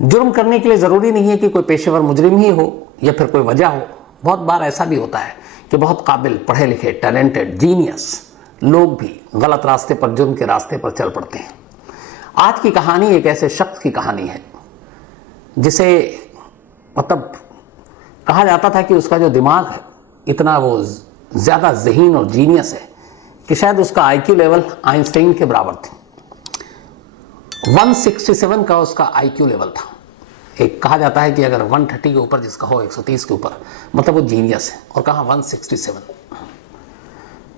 जुर्म करने के लिए ज़रूरी नहीं है कि कोई पेशेवर मुजरिम ही हो या फिर कोई वजह हो। बहुत बार ऐसा भी होता है कि बहुत काबिल, पढ़े लिखे, टैलेंटेड, जीनियस लोग भी गलत रास्ते पर, जुर्म के रास्ते पर चल पड़ते हैं। आज की कहानी एक ऐसे शख्स की कहानी है जिसे मतलब कहा जाता था कि उसका जो दिमाग है इतना वो ज़्यादा ज़हीन और जीनियस है कि शायद उसका आईक्यू लेवल आइंस्टाइन के बराबर थे। 167 का उसका आईक्यू लेवल था। एक कहा जाता है कि अगर 130 के ऊपर जिसका हो, 130 के ऊपर, मतलब वो जीनियस है। और कहाँ 167।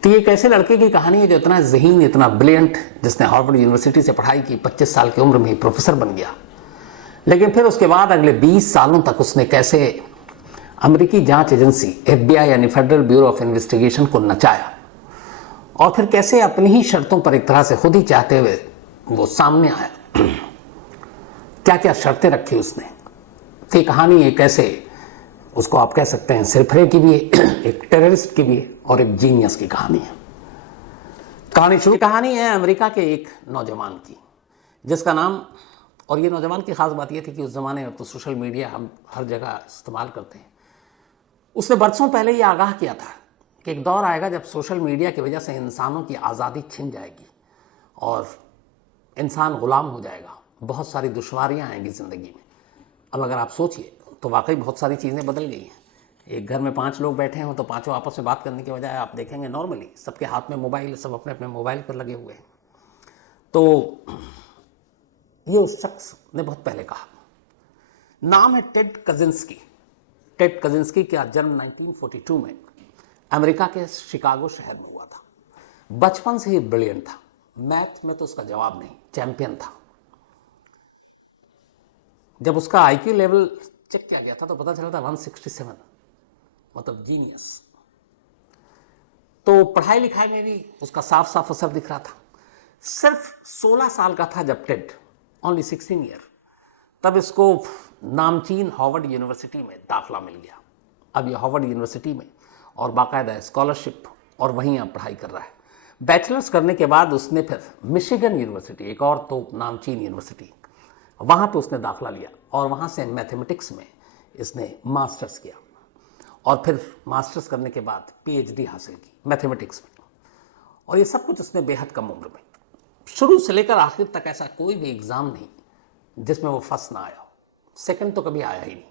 तो ये एक ऐसे लड़के की कहानी है जो इतना ज़हीन, इतना ब्रिलियंट, जिसने हार्वर्ड यूनिवर्सिटी से पढ़ाई की, 25 साल की उम्र में ही प्रोफेसर बन गया। लेकिन फिर उसके बाद अगले 20 सालों तक उसने कैसे अमेरिकी जांच एजेंसी FBI यानी फेडरल ब्यूरो ऑफ इन्वेस्टिगेशन को नचाया, और फिर कैसे अपनी ही शर्तों पर एक तरह से खुद ही चाहते हुए वो सामने आया। क्या क्या शर्तें रखी उसने। तो ये कहानी एक ऐसे, उसको आप कह सकते हैं सिरफरे की भी है, एक टेररिस्ट की भी है, और एक जीनियस की कहानी है। कहानी है अमेरिका के एक नौजवान की, जिसका नाम, और ये नौजवान की खास बात ये थी कि उस ज़माने में तो सोशल मीडिया हम हर जगह इस्तेमाल करते हैं। उसने बरसों पहले ये आगाह किया था कि एक दौर आएगा जब सोशल मीडिया की वजह से इंसानों की आज़ादी छिन जाएगी और इंसान गुलाम हो जाएगा। बहुत सारी दुश्वारियां आएंगी ज़िंदगी में। अब अगर आप सोचिए तो वाकई बहुत सारी चीज़ें बदल गई हैं। एक घर में 5 लोग बैठे हों तो पांचों आपस में बात करने के बजाय आप देखेंगे नॉर्मली सबके हाथ में मोबाइल, सब अपने अपने मोबाइल पर लगे हुए हैं। तो ये उस शख्स ने बहुत पहले कहा। नाम है टेड कजिंस्की। टेड कजिंस्की का जन्म 1942 में अमेरिका के शिकागो शहर में हुआ था। बचपन से ही ब्रिलियंट था। मैथ में तो उसका जवाब नहीं, चैंपियन था। जब उसका आईक्यू लेवल चेक किया गया था तो पता चला था 167, मतलब जीनियस। तो पढ़ाई लिखाई में भी उसका साफ साफ असर दिख रहा था। सिर्फ 16 साल का था जब टेड, ओनली 16 ईयर, तब इसको नामचीन हार्वर्ड यूनिवर्सिटी में दाखिला मिल गया। अब ये हार्वर्ड यूनिवर्सिटी में और बाकायदा स्कॉलरशिप, और वहीं अब पढ़ाई कर रहा है। बैचलर्स करने के बाद उसने फिर मिशिगन यूनिवर्सिटी, एक और तो नामचीन यूनिवर्सिटी, वहाँ पे उसने दाखिला लिया और वहाँ से मैथमेटिक्स में इसने मास्टर्स किया। और फिर मास्टर्स करने के बाद PhD हासिल की मैथमेटिक्स में। और ये सब कुछ उसने बेहद कम उम्र में। शुरू से लेकर आखिर तक ऐसा कोई भी एग्ज़ाम नहीं जिसमें वो फर्स्ट ना आया हो। सेकंड तो कभी आया ही नहीं।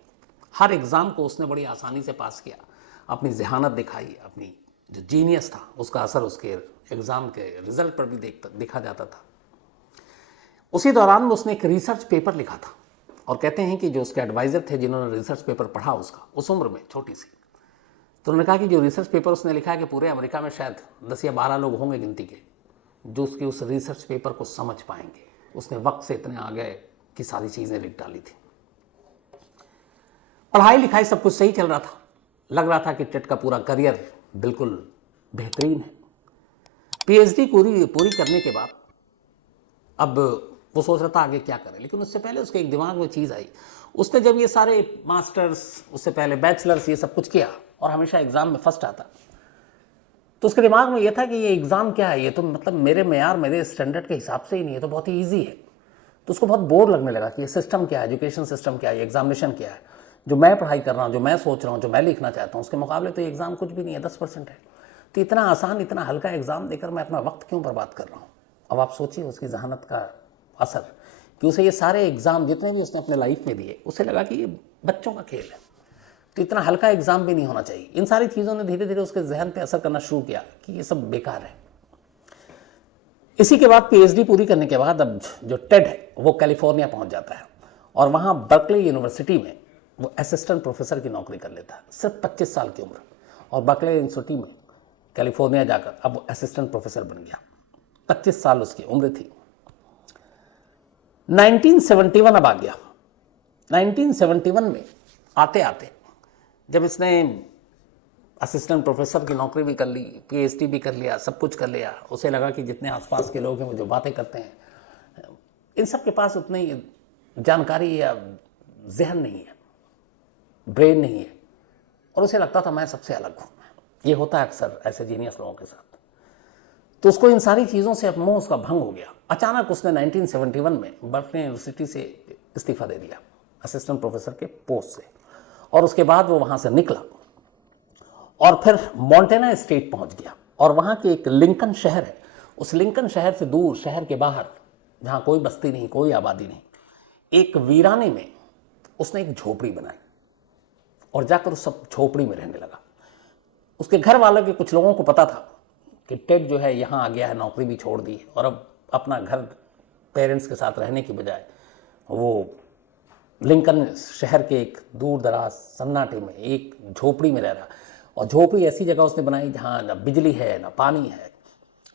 हर एग्ज़ाम को उसने बड़ी आसानी से पास किया। अपनी जहानत दिखाई, अपनी जो जीनियस था उसका असर उसके एग्ज़ाम के रिजल्ट पर भी दिखा जाता था। उसी दौरान में उसने एक रिसर्च पेपर लिखा था, और कहते हैं कि जो उसके एडवाइज़र थे जिन्होंने रिसर्च पेपर पढ़ा उसका, उस उम्र में छोटी सी, तो उन्होंने कहा कि जो रिसर्च पेपर उसने लिखा है कि पूरे अमेरिका में शायद 10 या 12 लोग होंगे गिनती के जो उसके उस रिसर्च पेपर को समझ पाएंगे। उसने वक्त से इतने आ गए कि सारी चीज़ें लिख डाली थी। पढ़ाई लिखाई सब कुछ सही चल रहा था। लग रहा था कि टेड का पूरा करियर बिल्कुल बेहतरीन है। PhD पूरी करने के बाद अब वो सोच रहा था आगे क्या करे, लेकिन उससे पहले उसके एक दिमाग में चीज़ आई। उसने जब ये सारे मास्टर्स, उससे पहले बैचलर्स, ये सब कुछ किया और हमेशा एग्ज़ाम में फर्स्ट आता, तो उसके दिमाग में ये था कि ये एग्ज़ाम क्या है, ये तो मतलब मेरे मेयार, मेरे स्टैंडर्ड के हिसाब से ही नहीं है, तो बहुत ही ईजी है। तो उसको बहुत बोर लगने लगा कि ये सिस्टम क्या है, एजुकेशन सिस्टम क्या है, एग्जामिनेशन क्या है। जो मैं पढ़ाई कर रहा हूँ, जो मैं सोच रहा हूँ, जो मैं लिखना चाहता हूँ, उसके मुकाबले तो ये एग्ज़ाम कुछ भी नहीं है, 10% है। तो इतना आसान, इतना हल्का एग्ज़ाम देकर मैं अपना वक्त क्यों बर्बाद कर रहा हूँ। अब आप सोचिए उसकी जहानत का असर, कि उसे ये सारे एग्ज़ाम जितने भी उसने अपने लाइफ में दिए, उसे लगा कि ये बच्चों का खेल है, तो इतना हल्का एग्ज़ाम भी नहीं होना चाहिए। इन सारी चीज़ों ने धीरे धीरे उसके जहन पे असर करना शुरू किया कि ये सब बेकार है। इसी के बाद PhD पूरी करने के बाद अब जो टेड है वो कैलिफोर्निया पहुंच जाता है, और वहाँ बर्कले यूनिवर्सिटी में वो असिस्टेंट प्रोफेसर की नौकरी कर लेता है। सिर्फ 25 साल की उम्र, और बर्कले यूनिवर्सिटी में कैलिफोर्निया जाकर अब वो असिस्टेंट प्रोफेसर बन गया। 25 साल उसकी उम्र थी। 1971 अब आ गया। 1971 में आते आते जब इसने असिस्टेंट प्रोफेसर की नौकरी भी कर ली, PhD भी कर लिया, सब कुछ कर लिया, उसे लगा कि जितने आसपास के लोग हैं वो जो बातें करते हैं, इन सब के पास उतनी जानकारी या जहन नहीं है, ब्रेन नहीं है, और उसे लगता था मैं सबसे अलग हूँ। ये होता है अक्सर ऐसे जीनियस लोगों के साथ। तो उसको इन सारी चीज़ों से मोह उसका भंग हो गया। अचानक उसने 1971 में बर्कले यूनिवर्सिटी से इस्तीफा दे दिया असिस्टेंट प्रोफेसर के पोस्ट से, और उसके बाद वो वहाँ से निकला और फिर मॉन्टेना स्टेट पहुँच गया। और वहाँ के एक लिंकन शहर है, उस लिंकन शहर से दूर, शहर के बाहर, जहाँ कोई बस्ती नहीं, कोई आबादी नहीं, एक वीराने में उसने एक झोपड़ी बनाई और जाकर उस सब झोपड़ी में रहने लगा। उसके घर वालों के कुछ लोगों को पता था कि टेड जो है यहाँ आ गया है, नौकरी भी छोड़ दी और अब अपना घर पेरेंट्स के साथ रहने की बजाय वो लिंकन शहर के एक दूर दराज सन्नाटे में एक झोपड़ी में रह रहा। और झोपड़ी ऐसी जगह उसने बनाई जहाँ ना बिजली है, ना पानी है,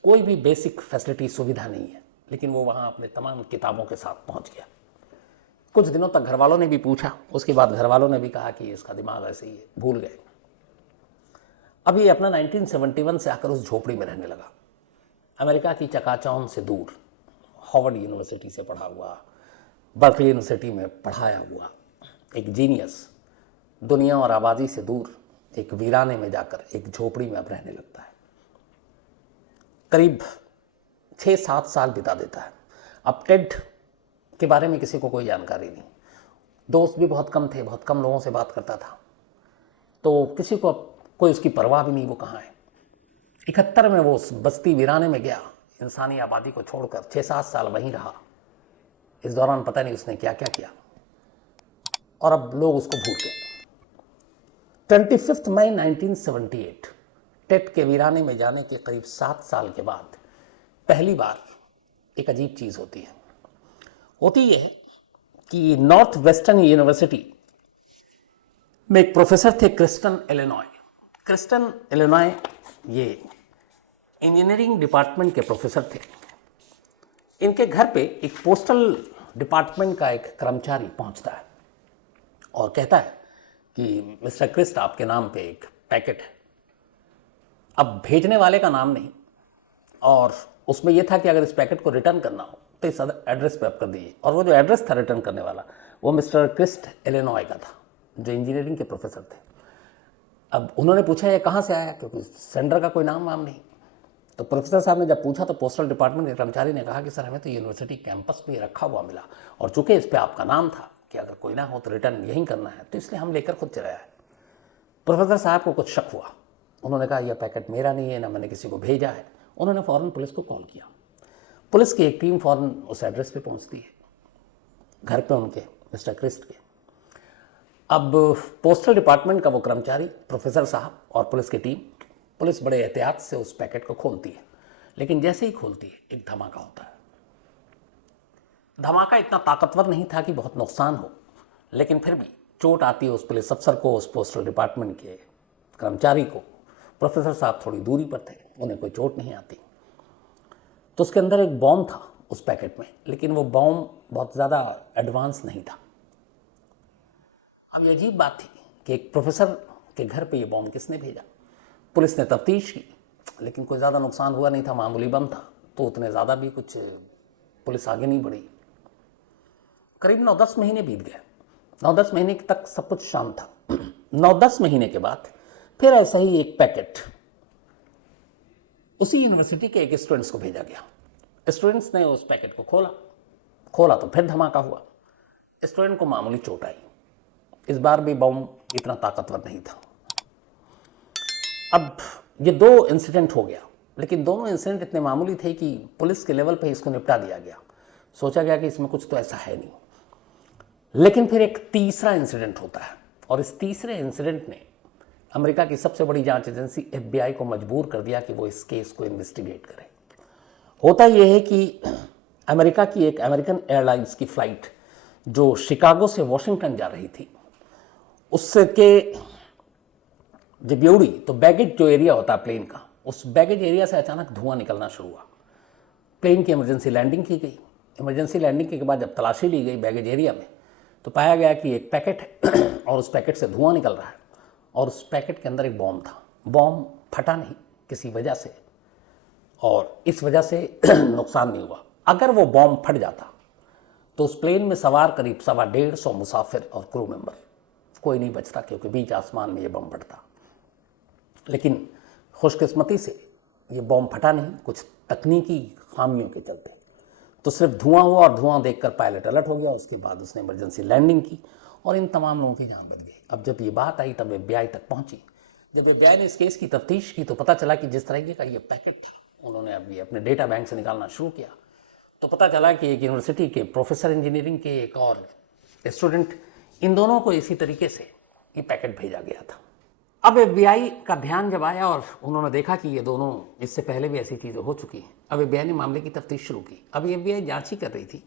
कोई भी बेसिक फैसिलिटी सुविधा नहीं है, लेकिन वो वहाँ अपने तमाम किताबों के साथ पहुँच गया। कुछ दिनों तक घर वालों ने भी पूछा, उसके बाद घर वालों ने भी कहा कि इसका दिमाग ऐसे ही है, भूल गए। अब ये अपना 1971 से आकर उस झोपड़ी में रहने लगा, अमेरिका की चकाचौंध से दूर, हार्वर्ड यूनिवर्सिटी से पढ़ा हुआ, बर्कली यूनिवर्सिटी में पढ़ाया हुआ एक जीनियस, दुनिया और आबादी से दूर एक वीराने में जाकर एक झोपड़ी में अब रहने लगता है। करीब 6-7 साल बिता देता है। अब टेड के बारे में किसी को कोई जानकारी नहीं, दोस्त भी बहुत कम थे, बहुत कम लोगों से बात करता था, तो किसी को अब कोई उसकी परवाह भी नहीं वो कहाँ है। 71 में वो उस बस्ती वीराने में गया, इंसानी आबादी को छोड़कर 6-7 साल वहीं रहा। इस दौरान पता नहीं उसने क्या क्या किया और अब लोग उसको भूल गए। 25 मई 1978 टेड के वीराने में जाने के करीब 7 साल के बाद पहली बार एक अजीब चीज़ होती है। होती यह है कि नॉर्थ वेस्टर्न यूनिवर्सिटी में एक प्रोफेसर थे, क्रिस्टन इलिनॉय। क्रिस्टन इलिनॉय ये इंजीनियरिंग डिपार्टमेंट के प्रोफेसर थे। इनके घर पे एक पोस्टल डिपार्टमेंट का एक कर्मचारी पहुंचता है और कहता है कि मिस्टर क्रिस्ट, आपके नाम पे एक पैकेट है। अब भेजने वाले का नाम नहीं, और उसमें यह था कि अगर इस पैकेट को रिटर्न करना हो तो इस एड्रेस पे आप कर दीजिए। और वो जो एड्रेस था रिटर्न करने वाला, वो मिस्टर क्रिस्ट इलिनॉय का था, जो इंजीनियरिंग के प्रोफेसर थे। अब उन्होंने पूछा ये कहाँ से आया, क्योंकि सेंडर का कोई नाम वाम नहीं। तो प्रोफेसर साहब ने जब पूछा तो पोस्टल डिपार्टमेंट के कर्मचारी ने कहा कि सर, हमें तो यूनिवर्सिटी कैंपस में रखा हुआ मिला, और चूंकि इस पर आपका नाम था कि अगर कोई ना हो तो रिटर्न यहीं करना है, तो इसलिए हम लेकर खुद चले आए। प्रोफेसर साहब को कुछ शक हुआ, उन्होंने कहा यह पैकेट मेरा नहीं है, ना मैंने किसी को भेजा है। उन्होंने फ़ौरन पुलिस को कॉल किया। पुलिस की एक टीम फ़ौरन उस एड्रेस पे पहुंचती है, घर पे उनके मिस्टर क्रिस्ट के। अब पोस्टल डिपार्टमेंट का वो कर्मचारी, प्रोफेसर साहब और पुलिस की टीम, पुलिस बड़े एहतियात से उस पैकेट को खोलती है। लेकिन जैसे ही खोलती है एक धमाका होता है। धमाका इतना ताकतवर नहीं था कि बहुत नुकसान हो, लेकिन फिर भी चोट आती है उस पुलिस अफसर को, उस पोस्टल डिपार्टमेंट के कर्मचारी को। प्रोफेसर साहब थोड़ी दूरी पर थे, उन्हें कोई चोट नहीं आती। तो उसके अंदर एक बॉम्ब था उस पैकेट में, लेकिन वो बॉम्ब बहुत ज़्यादा एडवांस नहीं था। अब ये अजीब बात थी कि एक प्रोफेसर के घर पे ये बॉम्ब किसने भेजा। पुलिस ने तफ्तीश की, लेकिन कोई ज़्यादा नुकसान हुआ नहीं था, मामूली बम था, तो उतने ज़्यादा भी कुछ पुलिस आगे नहीं बढ़ी। करीब 9-10 महीने बीत गए। 9-10 महीने तक सब कुछ शांत था। 9-10 महीने के बाद फिर ऐसा ही एक पैकेट उसी यूनिवर्सिटी के एक स्टूडेंट्स को भेजा गया। स्टूडेंट्स ने उस पैकेट को खोला तो फिर धमाका हुआ। स्टूडेंट को मामूली चोट आई। इस बार भी बम इतना ताकतवर नहीं था। अब ये 2 इंसिडेंट हो गया, लेकिन दोनों इंसिडेंट इतने मामूली थे कि पुलिस के लेवल पे इसको निपटा दिया गया। सोचा गया कि इसमें कुछ तो ऐसा है नहीं। लेकिन फिर एक तीसरा इंसिडेंट होता है, और इस तीसरे इंसिडेंट ने अमेरिका की सबसे बड़ी जांच एजेंसी FBI को मजबूर कर दिया कि वो इस केस को इन्वेस्टिगेट करे। होता यह है कि अमेरिका की एक अमेरिकन एयरलाइंस की फ्लाइट जो शिकागो से वॉशिंगटन जा रही थी, उसके जब ये उड़ी तो बैगेज जो एरिया होता है प्लेन का, उस बैगेज एरिया से अचानक धुआं निकलना शुरू हुआ। प्लेन की इमरजेंसी लैंडिंग की गई। इमरजेंसी लैंडिंग के बाद जब तलाशी ली गई बैगेज एरिया में, तो पाया गया कि एक पैकेट है और उस पैकेट से धुआं निकल रहा है, और उस पैकेट के अंदर एक बॉम्ब था। बॉम्ब फटा नहीं किसी वजह से, और इस वजह से नुकसान नहीं हुआ। अगर वो बॉम्ब फट जाता तो उस प्लेन में सवार करीब 125 मुसाफिर और क्रू मेंबर कोई नहीं बचता, क्योंकि बीच आसमान में ये बम फटता। लेकिन खुशकिस्मती से ये बॉम्ब फटा नहीं, कुछ तकनीकी खामियों के चलते। तो सिर्फ धुआं हुआ और धुआं देखकर पायलट अलर्ट हो गया। उसके बाद उसने इमरजेंसी लैंडिंग की और इन तमाम लोगों की जान बच गई। अब जब ये बात आई तब FBI तक पहुंची। जब FBI ने इस केस की तफ्तीश की तो पता चला कि जिस तरीके का ये पैकेट था उन्होंने अभी अपने डेटा बैंक से निकालना शुरू किया तो पता चला कि एक यूनिवर्सिटी के प्रोफेसर इंजीनियरिंग के एक और स्टूडेंट, इन दोनों को इसी तरीके से ये पैकेट भेजा गया था। अब FBI का ध्यान जब आया और उन्होंने देखा कि ये दोनों, इससे पहले भी ऐसी चीज़ें हो चुकी हैं, अब FBI ने मामले की तफ्तीश शुरू की। अब FBI जांच ही कर रही थी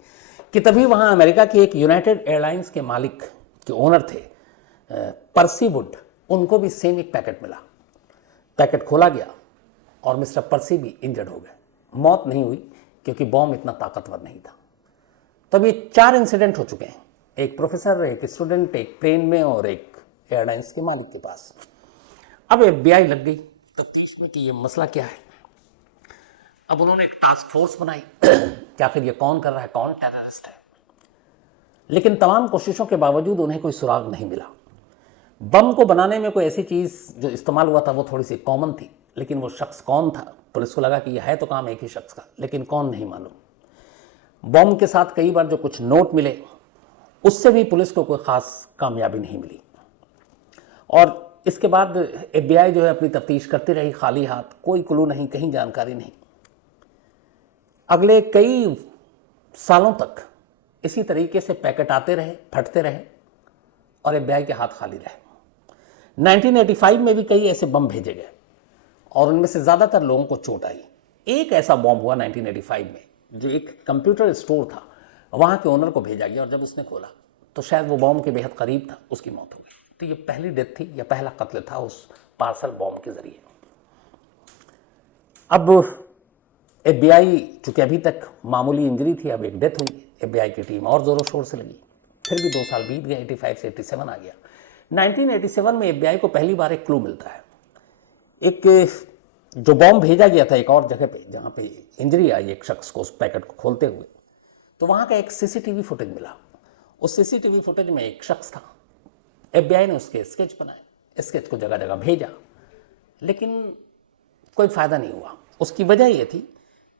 कि तभी वहाँ अमेरिका के एक यूनाइटेड एयरलाइंस के मालिक के ओनर थे पर्सी वुड, उनको भी सेम एक पैकेट मिला। पैकेट खोला गया और मिस्टर पर्सी भी इंजर्ड हो गए। मौत नहीं हुई क्योंकि बॉम्ब इतना ताकतवर नहीं था। तब ये 4 इंसिडेंट हो चुके हैं, एक प्रोफेसर, एक स्टूडेंट, एक प्लेन में और एक एयरलाइंस के मालिक के पास। अब FBI लग गई तफ्तीश में कि ये मसला क्या है। अब उन्होंने एक टास्क फोर्स बनाई कि आखिर ये कौन कर रहा है, कौन टेररिस्ट है। लेकिन तमाम कोशिशों के बावजूद उन्हें कोई सुराग नहीं मिला। बम को बनाने में कोई ऐसी चीज़ जो इस्तेमाल हुआ था वो थोड़ी सी कॉमन थी, लेकिन वो शख्स कौन था, पुलिस को लगा कि यह है तो काम एक ही शख्स का, लेकिन कौन नहीं मालूम। बम के साथ कई बार जो कुछ नोट मिले उससे भी पुलिस को कोई ख़ास कामयाबी नहीं मिली। और इसके बाद FBI जो है अपनी तफ्तीश करती रही खाली हाथ, कोई क्लू नहीं, कहीं जानकारी नहीं। अगले कई सालों तक इसी तरीके से पैकेट आते रहे, फटते रहे और FBI के हाथ खाली रहे। 1985 में भी कई ऐसे बम भेजे गए और उनमें से ज़्यादातर लोगों को चोट आई। एक ऐसा बम हुआ 1985 में जो एक कंप्यूटर स्टोर था, वहाँ के ओनर को भेजा गया और जब उसने खोला तो शायद वो बम के बेहद करीब था, उसकी मौत हो गई। तो ये पहली डेथ थी या पहला कत्ल था उस पार्सल बॉम्ब के जरिए। अब FBI, चूंकि अभी तक मामूली इंजरी थी, अब एक डेथ हुई, FBI की टीम और जोरों शोर से लगी। फिर भी 2 साल बीत गए, 85 से 87 आ गया। 1987 में FBI को पहली बार एक क्लू मिलता है। एक जो बॉम्ब भेजा गया था एक और जगह पे जहाँ पे इंजरी आई एक शख्स को उस पैकेट को खोलते हुए, तो वहाँ का एक CCTV फुटेज मिला। उस CCTV फुटेज में एक शख्स था। FBI ने उसके स्केच बनाए, स्केच को जगह जगह भेजा, लेकिन कोई फ़ायदा नहीं हुआ। उसकी वजह ये थी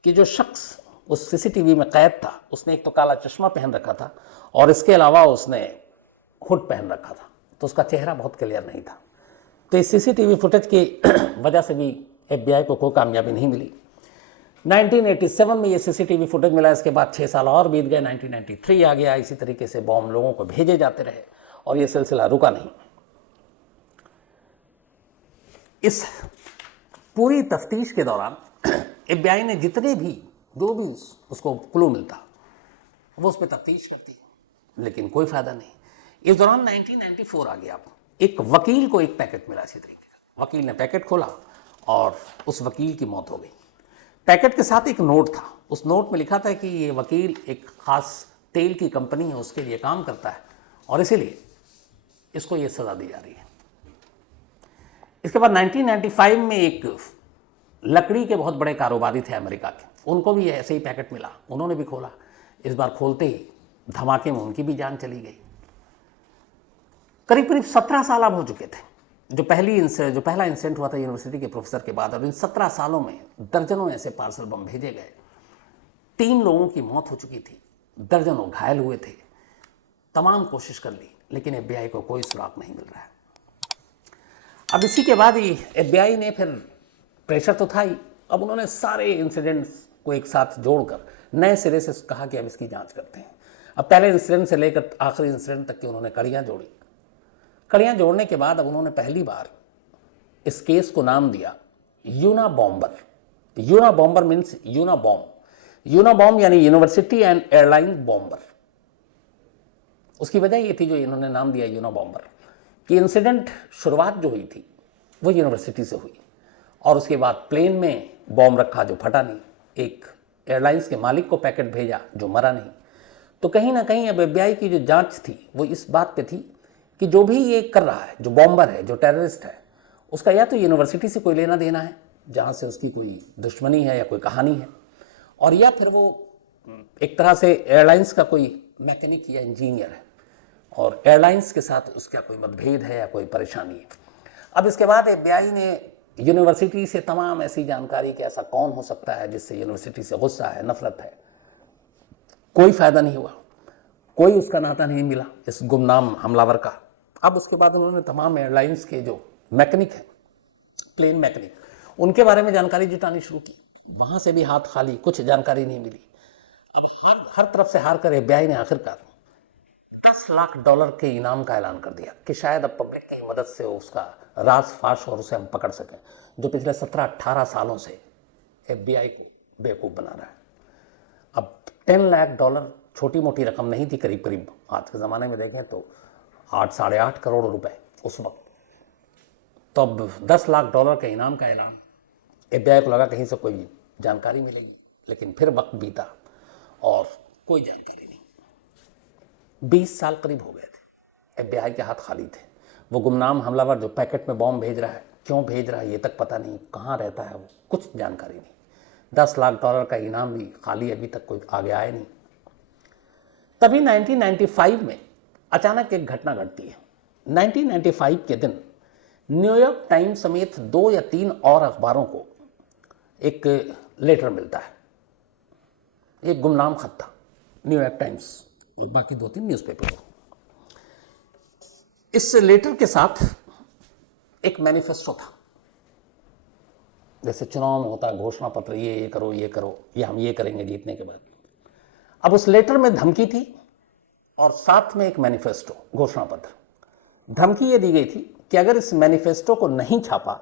कि जो शख्स उस CCTV में कैद था उसने एक तो काला चश्मा पहन रखा था और इसके अलावा उसने हुड पहन रखा था, तो उसका चेहरा बहुत क्लियर नहीं था। तो इस CCTV फुटेज की वजह से भी FBI को कोई कामयाबी नहीं मिली। 1987 में ये CCTV फुटेज मिला। इसके बाद 6 साल और बीत गए, 1993 आ गया। इसी तरीके से बॉम्ब लोगों को भेजे जाते रहे और ये सिलसिला रुका नहीं। इस पूरी तफ्तीश के दौरान FBI ने जितने भी जो भी उसको क्लू मिलता वो उस पर तफ्तीश करती, लेकिन कोई फ़ायदा नहीं। इस दौरान 1994 आ गया। एक वकील को एक पैकेट मिला इसी तरीके का। वकील ने पैकेट खोला और उस वकील की मौत हो गई। पैकेट के साथ एक नोट था। उस नोट में लिखा था कि ये वकील एक ख़ास तेल की कंपनी है, उसके लिए काम करता है और इसीलिए इसको ये सज़ा दी जा रही है। इसके बाद 1995 में एक लकड़ी के बहुत बड़े कारोबारी थे अमेरिका के, उनको भी ऐसे ही पैकेट मिला। उन्होंने भी खोला। इस बार खोलते ही धमाके में उनकी भी जान चली गई। करीब करीब 17 साल अब हो चुके थे जो पहला इंसिडेंट हुआ था यूनिवर्सिटी के प्रोफेसर के बाद, और इन 17 सालों में दर्जनों ऐसे पार्सल बम भेजे गए। 3 लोगों की मौत हो चुकी थी, दर्जनों घायल हुए थे। तमाम कोशिश कर ली, लेकिन FBI को कोई सुराग नहीं मिल रहा है। अब इसी के बाद ही FBI ने फिर, प्रेशर तो था ही, अब उन्होंने सारे इंसिडेंट्स को एक साथ जोड़कर नए सिरे से कहा कि अब इसकी जांच करते हैं। अब पहले इंसिडेंट से लेकर आखिरी इंसिडेंट तक की उन्होंने कड़ियाँ जोड़ी। कड़ियाँ जोड़ने के बाद अब उन्होंने पहली बार इस केस को नाम दिया यूनाबॉम्बर। यूनाबॉम्बर मीन्स यूनाबॉम्ब। यूनाबॉम्ब यानी यूनिवर्सिटी एंड एयरलाइन बॉम्बर। उसकी वजह ये थी जो इन्होंने नाम दिया यूनाबॉम्बर कि इंसिडेंट शुरुआत जो हुई थी वो यूनिवर्सिटी से हुई और उसके बाद प्लेन में बॉम्ब रखा जो फटा नहीं, एक एयरलाइंस के मालिक को पैकेट भेजा जो मरा नहीं। तो कहीं ना कहीं अब FBI की जो जांच थी वो इस बात पे थी कि जो भी ये कर रहा है, जो बॉम्बर है, जो टेररिस्ट है, उसका या तो यूनिवर्सिटी से कोई लेना देना है जहाँ से उसकी कोई दुश्मनी है या कोई कहानी है, और या फिर वो एक तरह से एयरलाइंस का कोई मैकेनिक या इंजीनियर है और एयरलाइंस के साथ उसका कोई मतभेद है या कोई परेशानी है। अब इसके बाद FBI ने यूनिवर्सिटी से तमाम ऐसी जानकारी कि ऐसा कौन हो सकता है जिससे यूनिवर्सिटी से गुस्सा है, नफरत है, कोई फायदा नहीं हुआ, कोई उसका नाता नहीं मिला इस गुमनाम हमलावर का। अब उसके बाद उन्होंने तमाम एयरलाइंस के जो मैकेनिक हैं, प्लेन मैकेनिक, उनके बारे में जानकारी जुटानी शुरू की। वहां से भी हाथ खाली, कुछ जानकारी नहीं मिली। अब हर तरफ से हार कर FBI ने आखिरकार $10 लाख के इनाम का ऐलान कर दिया कि शायद अब पब्लिक की मदद से उसका राज फाश और उसे हम पकड़ सकें, जो पिछले 17-18 सालों से FBI को बेवकूफ़ बना रहा है। अब $10 लाख छोटी मोटी रकम नहीं थी, करीब करीब आज के ज़माने में देखें तो 8-8.5 करोड़ रुपए उस वक्त। तो अब $10 लाख के इनाम का ऐलान, FBI को लगा कहीं से कोई जानकारी मिलेगी, लेकिन फिर वक्त बीता और कोई जानकारी नहीं। 20 साल करीब हो गए थे, FBI के हाथ खाली थे। वो गुमनाम हमलावर जो पैकेट में बॉम्ब भेज रहा है, क्यों भेज रहा है ये तक पता नहीं, कहाँ रहता है वो, कुछ जानकारी नहीं। $10 लाख का इनाम भी खाली, अभी तक कोई आगे आया नहीं। तभी 1995 में अचानक एक घटना घटती है। 1995 के दिन न्यूयॉर्क टाइम्स समेत 2 या 3 और अखबारों को एक लेटर मिलता है। एक गुमनाम खत था, न्यूयॉर्क टाइम्स और बाकी 2-3 न्यूज़पेपर को। इस लेटर के साथ एक मैनिफेस्टो था, जैसे चुनाव में होता है घोषणा पत्र, ये करो, ये करो, ये हम ये करेंगे जीतने के बाद। अब उस लेटर में धमकी थी और साथ में एक मैनिफेस्टो, घोषणा पत्र। धमकी ये दी गई थी कि अगर इस मैनिफेस्टो को नहीं छापा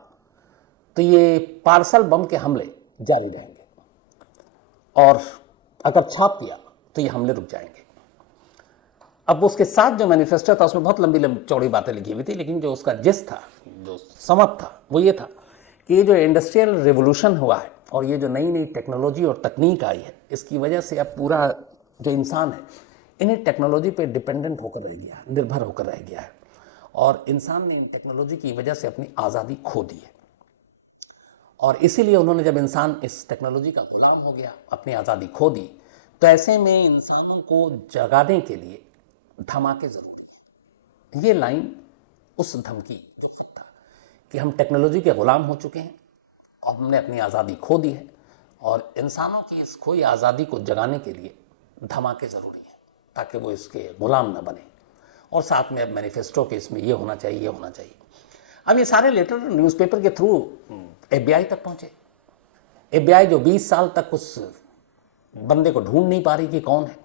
तो ये पार्सल बम के हमले जारी रहेंगे, और अगर छाप दिया तो ये हमले रुक जाएंगे। अब उसके साथ जो मैनिफेस्टो था उसमें बहुत लंबी लंबी चौड़ी बातें लिखी हुई थी, लेकिन जो उसका जिस था, जो समझ था, वो ये था कि ये जो इंडस्ट्रियल रिवोल्यूशन हुआ है और ये जो नई नई टेक्नोलॉजी और तकनीक आई है, इसकी वजह से अब पूरा जो इंसान है इन्हीं टेक्नोलॉजी पे डिपेंडेंट होकर रह गया, निर्भर होकर रह गया है, और इंसान ने इन टेक्नोलॉजी की वजह से अपनी आज़ादी खो दी है। और इसीलिए उन्होंने, जब इंसान इस टेक्नोलॉजी का गुलाम हो गया, अपनी आज़ादी खो दी, तो ऐसे में इंसानों को जगाने के लिए धमाके ज़रूरी है। ये लाइन उस धमकी, जो खत था कि हम टेक्नोलॉजी के गुलाम हो चुके हैं और हमने अपनी आज़ादी खो दी है, और इंसानों की इस खोई आज़ादी को जगाने के लिए धमाके ज़रूरी हैं ताकि वो इसके गुलाम न बने। और साथ में अब मैनिफेस्टो के इसमें ये होना चाहिए, ये होना चाहिए। अब ये सारे लेटर न्यूज़पेपर के थ्रू FBI तक पहुँचे। FBI जो 20 साल तक उस बंदे को ढूंढ नहीं पा रही कि कौन है।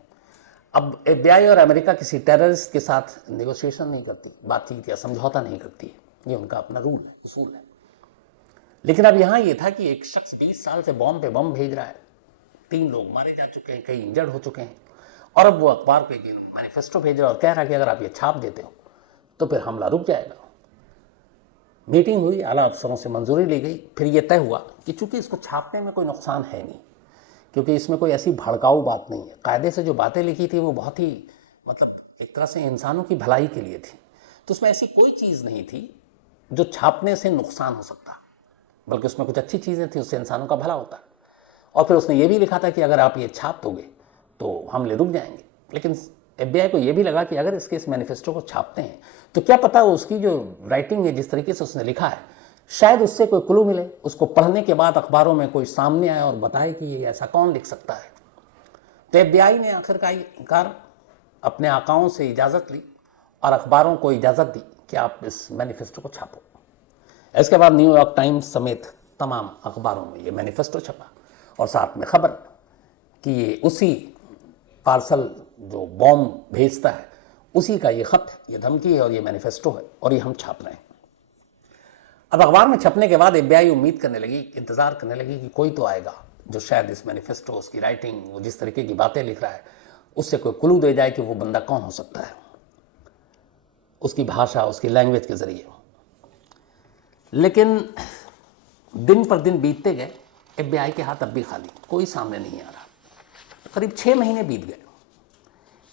अब FBI और अमेरिका किसी टेररिस्ट के साथ नेगोशिएशन नहीं करती, बातचीत या समझौता नहीं करती, ये उनका अपना रूल है, उसूल है। लेकिन अब यहाँ ये था कि एक शख्स 20 साल से बॉम्ब पे बम भेज रहा है, 3 लोग मारे जा चुके हैं, कई इंजर्ड हो चुके हैं, और अब वो अखबार पे मैनिफेस्टो भेज रहा है और कह रहा है कि अगर आप ये छाप देते हो तो फिर हमला रुक जाएगा। मीटिंग हुई, आला अफसरों से मंजूरी ली गई। फिर ये तय हुआ कि चूंकि इसको छापने में कोई नुकसान है नहीं, क्योंकि इसमें कोई ऐसी भड़काऊ बात नहीं है, कायदे से जो बातें लिखी थी वो बहुत ही, मतलब एक तरह से इंसानों की भलाई के लिए थी, तो उसमें ऐसी कोई चीज़ नहीं थी जो छापने से नुकसान हो सकता, बल्कि उसमें कुछ अच्छी चीज़ें थी, उससे इंसानों का भला होता। और फिर उसने ये भी लिखा था कि अगर आप ये छाप दोगे तो हमले रुक जाएंगे। लेकिन FBI को ये भी लगा कि अगर इस मैनिफेस्टो को छापते हैं तो क्या पता उसकी जो राइटिंग है, जिस तरीके से उसने लिखा है, शायद उससे कोई क्लू मिले, उसको पढ़ने के बाद अखबारों में कोई सामने आए और बताए कि ये ऐसा कौन लिख सकता है। तो FBI ने आखिरकार अपने आकाओं से इजाज़त ली और अखबारों को इजाज़त दी कि आप इस मैनिफेस्टो को छापो। इसके बाद न्यूयॉर्क टाइम्स समेत तमाम अखबारों में ये मैनिफेस्टो छपा, और साथ में खबर कि ये उसी पार्सल जो बॉम्ब भेजता है उसी का ये खत, ये धमकी है और ये मैनिफेस्टो है, और ये हम छाप रहे हैं। अब अखबार में छपने के बाद FBI उम्मीद करने लगी, इंतज़ार करने लगी कि कोई तो आएगा जो शायद इस मैनिफेस्टो, उसकी राइटिंग, वो जिस तरीके की बातें लिख रहा है, उससे कोई क्लू दे जाए कि वो बंदा कौन हो सकता है, उसकी भाषा, उसकी लैंग्वेज के ज़रिए। लेकिन दिन पर दिन बीतते गए, FBI के हाथ अब भी खाली, कोई सामने नहीं आ रहा। करीब 6 महीने बीत गए।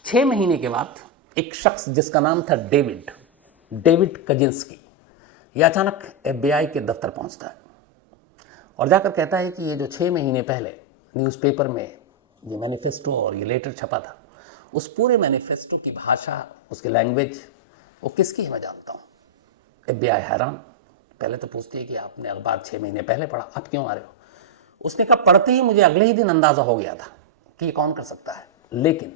6 महीने के बाद एक शख्स जिसका नाम था डेविड कजिंस्की, ये अचानक FBI के दफ्तर पहुंचता है और जाकर कहता है कि ये जो 6 महीने पहले न्यूज़पेपर में ये मैनिफेस्टो और ये लेटर छपा था, उस पूरे मैनिफेस्टो की भाषा, उसकी लैंग्वेज, वो किसकी है मैं जानता हूँ। FBI हैरान, पहले तो पूछती है कि आपने अखबार 6 महीने पहले पढ़ा, आप क्यों आ रहे हो। उसने कहा पढ़ते ही मुझे अगले ही दिन अंदाज़ा हो गया था कि ये कौन कर सकता है। लेकिन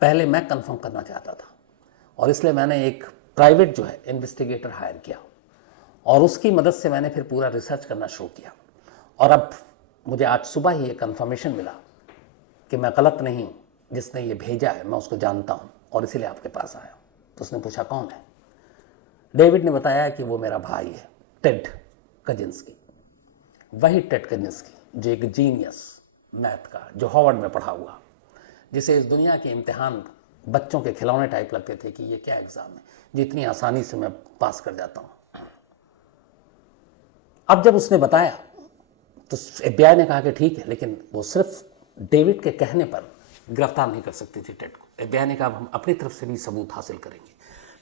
पहले मैं कंफर्म करना चाहता था और इसलिए मैंने एक प्राइवेट जो है इन्वेस्टिगेटर हायर किया और उसकी मदद से मैंने फिर पूरा रिसर्च करना शुरू किया। और अब मुझे आज सुबह ही एक कंफर्मेशन मिला कि मैं गलत नहीं हूँ, जिसने ये भेजा है मैं उसको जानता हूँ और इसीलिए आपके पास आया। तो उसने पूछा कौन है? डेविड ने बताया कि वो मेरा भाई है, टेड कजिंस्की। वही टेड कजिंस्की जो एक जीनियस मैथ का, जो हार्वर्ड में पढ़ा हुआ, जिसे इस दुनिया के इम्तिहान बच्चों के खिलौने टाइप लगते थे कि ये क्या एग्ज़ाम है जो इतनी आसानी से मैं पास कर जाता हूँ। अब जब उसने बताया तो FBI ने कहा कि ठीक है, लेकिन वो सिर्फ डेविड के कहने पर गिरफ्तार नहीं कर सकती थी टेड को। FBI ने कहा हम अपनी तरफ से भी सबूत हासिल करेंगे।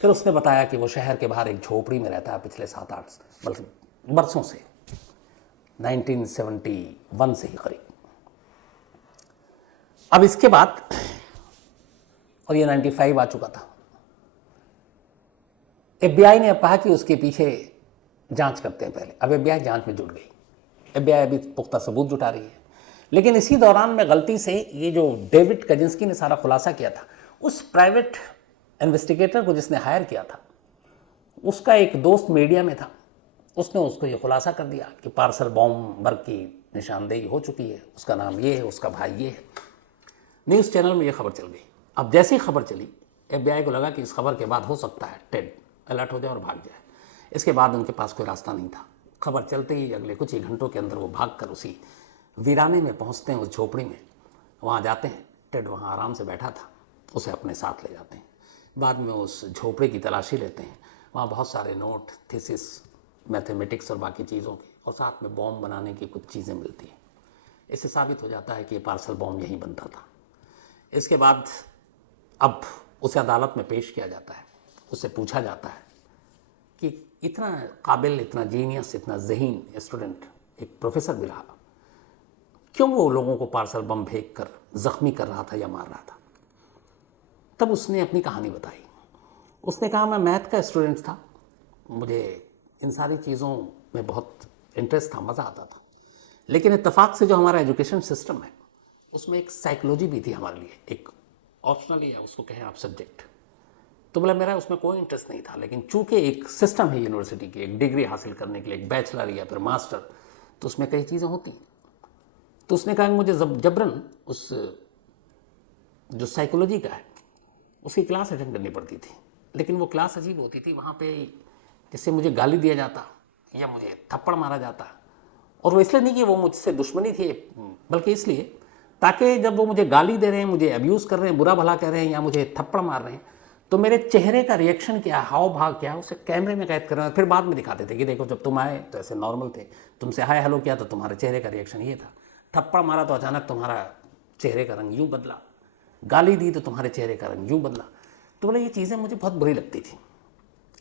फिर उसने बताया कि वो शहर के बाहर एक झोपड़ी में रहता है पिछले 7-8 मतलब बरसों से, 1971 से ही करीब। अब इसके बाद, और ये 95 आ चुका था, FBI ने अब कहा कि उसके पीछे जांच करते हैं पहले। अब FBI जांच में जुट गई। FBI अभी पुख्ता सबूत जुटा रही है। लेकिन इसी दौरान में गलती से ये जो डेविड कजिंस्की ने सारा खुलासा किया था, उस प्राइवेट इन्वेस्टिगेटर को जिसने हायर किया था, उसका एक दोस्त मीडिया में था। उसने उसको ये खुलासा कर दिया कि पार्सल बॉम्बर की निशानदेही हो चुकी है, उसका नाम ये है, उसका भाई ये है। न्यूज़ चैनल में ये खबर चल गई। अब जैसे ही खबर चली, FBI को लगा कि इस खबर के बाद हो सकता है टेड अलर्ट हो जाए और भाग जाए। इसके बाद उनके पास कोई रास्ता नहीं था। खबर चलते ही अगले कुछ ही घंटों के अंदर वो भागकर उसी वीराने में पहुंचते हैं, उस झोपड़ी में। वहाँ जाते हैं, टेड वहाँ आराम से बैठा था, उसे अपने साथ ले जाते हैं। बाद में उस झोपड़ी की तलाशी लेते हैं। वहाँ बहुत सारे नोट, थीसिस, मैथमेटिक्स और बाकी चीज़ों के, और साथ में बॉम्ब बनाने की कुछ चीज़ें मिलती हैं। इससे साबित हो जाता है कि ये पार्सल बॉम्ब यहीं बनता था। इसके बाद अब उसे अदालत में पेश किया जाता है। उससे पूछा जाता है कि इतना काबिल, इतना जीनियस, इतना ज़हीन स्टूडेंट, एक प्रोफेसर भी रहा, क्यों वो लोगों को पार्सल बम फेंक कर ज़ख्मी कर रहा था या मार रहा था? तब उसने अपनी कहानी बताई। उसने कहा मैं मैथ का स्टूडेंट था, मुझे इन सारी चीज़ों में बहुत इंटरेस्ट था, मज़ा आता था। लेकिन इत्तेफाक से जो हमारा एजुकेशन सिस्टम है उसमें एक साइकोलॉजी भी थी हमारे लिए, एक ऑप्शनली है, उसको कहें आप सब्जेक्ट। तो बोला मेरा उसमें कोई इंटरेस्ट नहीं था, लेकिन चूंकि एक सिस्टम है यूनिवर्सिटी की, एक डिग्री हासिल करने के लिए, एक बैचलर या फिर मास्टर, तो उसमें कई चीज़ें होती हैं। तो उसने कहा कि मुझे जबरन उस जो साइकोलॉजी का है उसकी क्लास अटेंड करनी पड़ती थी। लेकिन वो क्लास अजीब होती थी। वहाँ पे जैसे मुझे गाली दिया जाता या मुझे थप्पड़ मारा जाता, और वो इसलिए नहीं कि वो मुझसे दुश्मनी थी, बल्कि इसलिए ताकि जब वो मुझे गाली दे रहे हैं, मुझे अब्यूज़ कर रहे हैं, बुरा भला कह रहे हैं या मुझे थप्पड़ मार रहे हैं, तो मेरे चेहरे का रिएक्शन क्या, हाव भाव क्या, उसे कैमरे में कैद कर रहे हैं। फिर बाद में दिखाते थे कि देखो जब तुम आए तो ऐसे नॉर्मल थे, तुमसे हाय हेलो किया तो तुम्हारे चेहरे का रिएक्शन ये था, थप्पड़ मारा तो अचानक तुम्हारा चेहरे का रंग यूँ बदला, गाली दी तो तुम्हारे चेहरे का रंग यूँ बदला। तो बोले ये चीज़ें मुझे बहुत बुरी लगती थी।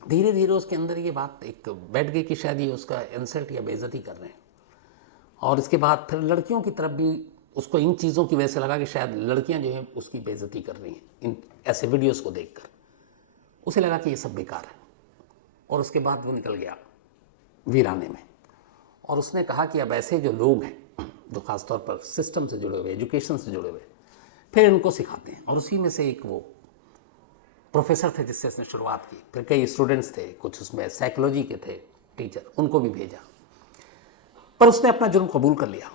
धीरे धीरे उसके अंदर ये बात एक बैठ गई कि शायद ये उसका इंसल्ट या बेइज्जती कर रहे हैं। और इसके बाद फिर लड़कियों की तरफ भी उसको इन चीज़ों की वजह से लगा कि शायद लड़कियां जो हैं उसकी बेइज्जती कर रही हैं इन ऐसे वीडियोस को देखकर। उसे लगा कि ये सब बेकार है। और उसके बाद वो निकल गया वीराने में, और उसने कहा कि अब ऐसे जो लोग हैं जो ख़ासतौर पर सिस्टम से जुड़े हुए, एजुकेशन से जुड़े हुए, फिर इनको सिखाते हैं। और उसी में से एक वो प्रोफेसर थे जिससे इसने शुरुआत की। फिर कई स्टूडेंट्स थे, कुछ उसमें साइकोलॉजी के थे टीचर, उनको भी भेजा। पर उसने अपना जुर्म कबूल कर लिया।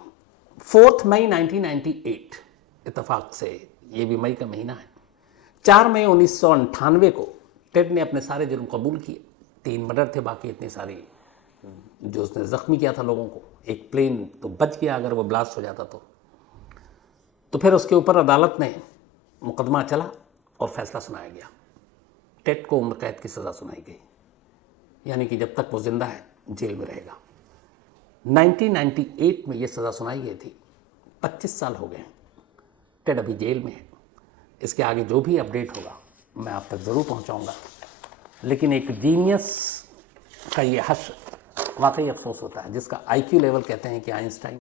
4 मई 1998 इत्तेफाक से, ये भी मई का महीना है, 4 मई 1998 को टेड ने अपने सारे जुर्म कबूल किए। 3 मर्डर थे, बाकी इतनी सारी जो उसने ज़ख्मी किया था लोगों को। एक प्लेन तो बच गया अगर वो ब्लास्ट हो जाता तो फिर उसके ऊपर अदालत ने मुकदमा चला और फैसला सुनाया गया। टेड को उम्र कैद की सज़ा सुनाई गई, यानी कि जब तक वो जिंदा है जेल में रहेगा। 1998 में ये सज़ा सुनाई गई थी। 25 साल हो गए। टेड अभी जेल में है। इसके आगे जो भी अपडेट होगा मैं आप तक ज़रूर पहुंचाऊंगा। लेकिन एक जीनियस का ये हश्र वाकई अफसोस होता है, जिसका IQ लेवल कहते हैं कि आइंस्टाइन